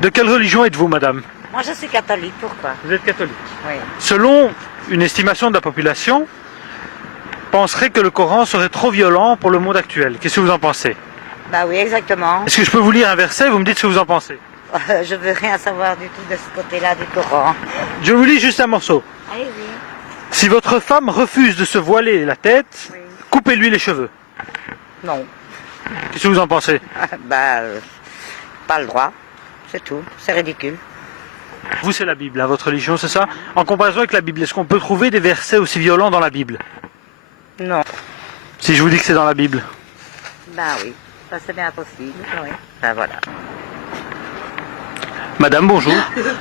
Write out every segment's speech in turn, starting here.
De quelle religion êtes-vous, madame? Moi, je suis catholique, pourquoi? Vous êtes catholique. Oui. Selon une estimation de la population, penserait que le Coran serait trop violent pour le monde actuel. Qu'est-ce que vous en pensez? Bah oui, exactement. Est-ce que je peux vous lire un verset, vous me dites ce que vous en pensez? Je veux rien savoir du tout de ce côté-là du Coran. Je vous lis juste un morceau. Allez, oui. Si votre femme refuse de se voiler la tête, Oui. coupez-lui les cheveux. Non. Qu'est-ce que vous en pensez? Bah, pas le droit. C'est tout. C'est ridicule. Vous, c'est la Bible, hein, votre religion, c'est ça? En comparaison avec la Bible, est-ce qu'on peut trouver des versets aussi violents dans la Bible? Non. Si je vous dis que c'est dans la Bible. Bah oui. Ça, c'est bien possible. Oui. Ben voilà. Madame, bonjour.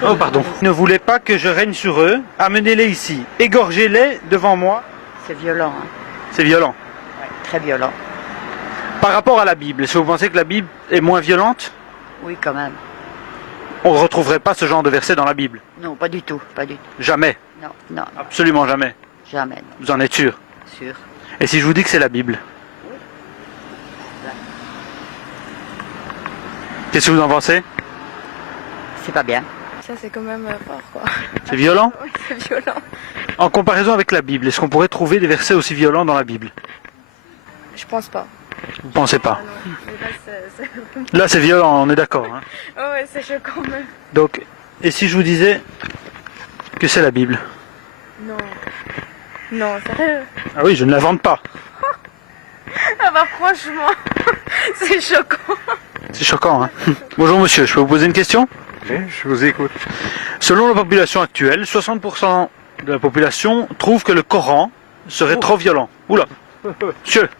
Oh, pardon. Ne voulez pas que je règne sur eux? Amenez-les ici. Égorgez-les devant moi. C'est violent, hein. C'est violent. Ouais, très violent. Par rapport à la Bible, est-ce que vous pensez que la Bible est moins violente? Oui, quand même. On ne retrouverait pas ce genre de verset dans la Bible. Non, pas du tout. Pas du tout. Jamais. Non, non, Absolument jamais. jamais. Non. Vous en êtes sûr? Sûr. Et si je vous dis que c'est la Bible? Qu'est-ce que vous en pensez? C'est pas bien. Ça c'est quand même fort quoi. C'est violent? Oui, c'est violent. En comparaison avec la Bible, est-ce qu'on pourrait trouver des versets aussi violents dans la Bible? Je pense pas. Vous pensez pas? Ah non. Mais là, Là, c'est violent, on est d'accord, hein. Oh ouais, c'est choquant même. Donc, et si je vous disais que c'est la Bible? Non. Non, sérieux. Ah oui, je ne l'invente pas. Ah bah franchement, c'est choquant. C'est choquant, hein. Bonjour monsieur, je peux vous poser une question? Oui, je vous écoute. Selon la population actuelle, 60% de la population trouve que le Coran serait trop violent. Oula.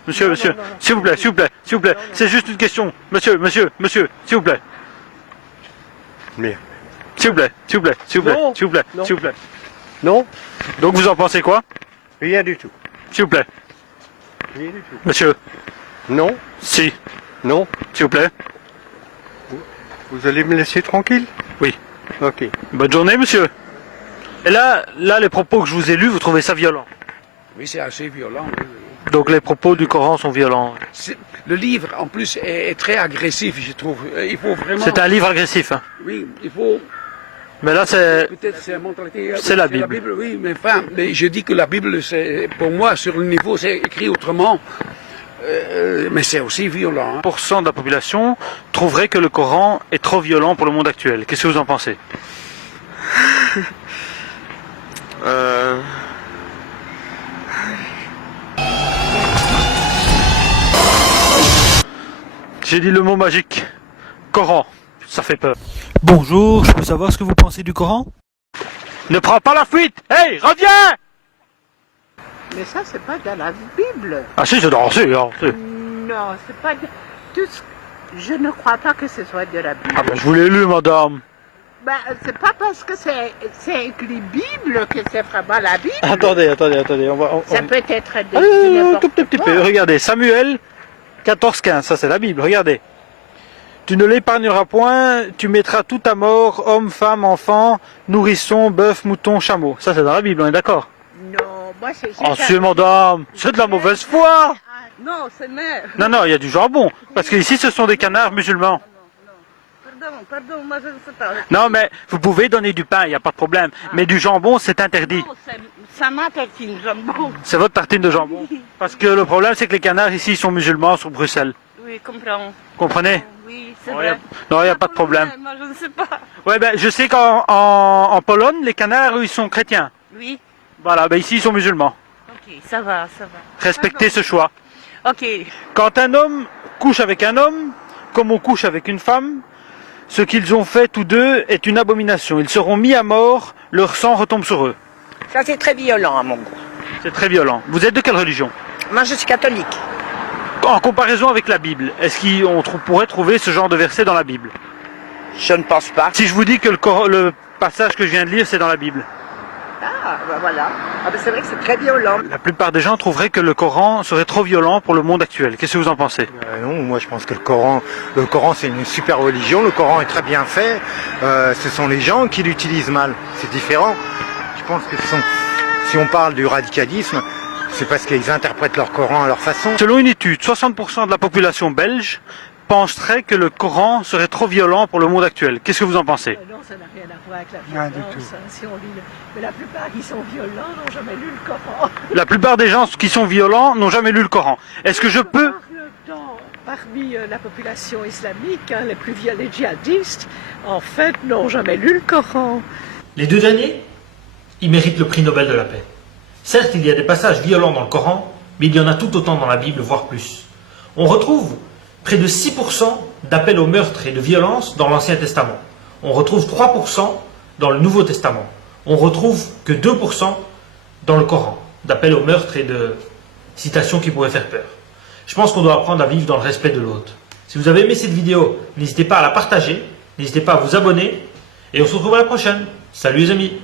Monsieur, s'il vous plaît, c'est juste une question. Monsieur, s'il vous plaît. Mais S'il vous plaît, Non. s'il vous plaît. non, Donc vous en pensez quoi? rien du tout. S'il vous plaît. Rien du tout. Monsieur, Non, si, non. s'il vous plaît. Vous allez me laisser tranquille? Oui. Ok. Bonne journée, monsieur. Et là, les propos que je vous ai lus, vous trouvez ça violent? Oui, c'est assez violent. Oui. Donc les propos du Coran sont violents. Le livre, en plus, est très agressif, je trouve. Il faut vraiment... C'est un livre agressif, hein. Oui, il faut... Mais là, c'est... Peut-être c'est la mentalité... C'est la Bible. Oui, mais enfin, mais je dis que la Bible, c'est, pour moi, sur le niveau, c'est écrit autrement. Mais c'est aussi violent. Hein. 1% de la population trouverait que le Coran est trop violent pour le monde actuel. Qu'est-ce que vous en pensez? J'ai dit le mot magique. Coran. Ça fait peur. Bonjour, je peux savoir ce que vous pensez du Coran? Ne prends pas la fuite. Hey, reviens! Mais ça, c'est pas dans la Bible. Ah si, c'est dans... Non, c'est pas de... Je ne crois pas que ce soit de la Bible. Ah ben, je vous l'ai lu, madame. Ben, c'est pas parce que c'est écrit Bible que c'est vraiment la Bible. Attendez, Ça peut être de Allez, un n'importe tout petit quoi. peu. Regardez, Samuel 14-15, ça c'est la Bible, regardez. Tu ne l'épargneras point, tu mettras tout à mort, homme, femme, enfant, nourrisson, bœuf, mouton, chameau. Ça c'est dans la Bible, on est d'accord? Non, moi c'est... Oh, c'est madame, c'est de la mauvaise foi. Non, c'est mais... Non, il y a du jambon. Parce qu'ici ce sont des canards musulmans. Pardon, moi je ne sais pas. Non, mais vous pouvez donner du pain, il n'y a pas de problème. Mais du jambon, c'est interdit. Non, ça m'a tartine, jambon. C'est votre tartine de jambon. Parce que le problème, c'est que les canards ici sont musulmans sur Bruxelles. Oui, comprends. Comprenez? Oui, c'est Non, vrai. il n'y a pas de problème. Moi je ne sais pas. Ouais, ben, je sais qu'en Pologne, les canards, eux, ils sont chrétiens. Oui, Voilà, ben ici, ils sont musulmans. ok, ça va. Respectez ce choix. Ok, Quand un homme couche avec un homme, comme on couche avec une femme, ce qu'ils ont fait tous deux est une abomination. Ils seront mis à mort, leur sang retombe sur eux. Ça, c'est très violent à mon goût. C'est très violent. Vous êtes de quelle religion? Moi, je suis catholique. En comparaison avec la Bible, est-ce qu'on pourrait trouver ce genre de verset dans la Bible? Je ne pense pas. Si je vous dis que le passage que je viens de lire, c'est dans la Bible. Ah, ben voilà. Ah, ben c'est vrai que c'est très violent. La plupart des gens trouveraient que le Coran serait trop violent pour le monde actuel. Qu'est-ce que vous en pensez? Non, moi je pense que le Coran c'est une super religion, le Coran est très bien fait, ce sont les gens qui l'utilisent mal, c'est différent. Je pense que si on parle du radicalisme, c'est parce qu'ils interprètent leur Coran à leur façon. Selon une étude, 60% de la population belge penserait que le Coran serait trop violent pour le monde actuel. Qu'est-ce que vous en pensez? Non, ça n'a rien à voir avec la Rien violence. du tout. Si on lit mais la plupart qui sont violents n'ont jamais lu le Coran. La plupart des gens qui sont violents n'ont jamais lu le Coran. Est-ce que je peux... Parmi la population islamique, les plus violents, les djihadistes, en fait, n'ont jamais lu le Coran. Les deux derniers, ils méritent le prix Nobel de la paix. Certes, il y a des passages violents dans le Coran, mais il y en a tout autant dans la Bible, voire plus. On retrouve près de 6% d'appels au meurtre et de violence dans l'Ancien Testament. On retrouve 3% dans le Nouveau Testament. On retrouve que 2% dans le Coran, d'appels au meurtre et de citations qui pourraient faire peur. Je pense qu'on doit apprendre à vivre dans le respect de l'autre. Si vous avez aimé cette vidéo, n'hésitez pas à la partager, n'hésitez pas à vous abonner, et on se retrouve à la prochaine. Salut les amis!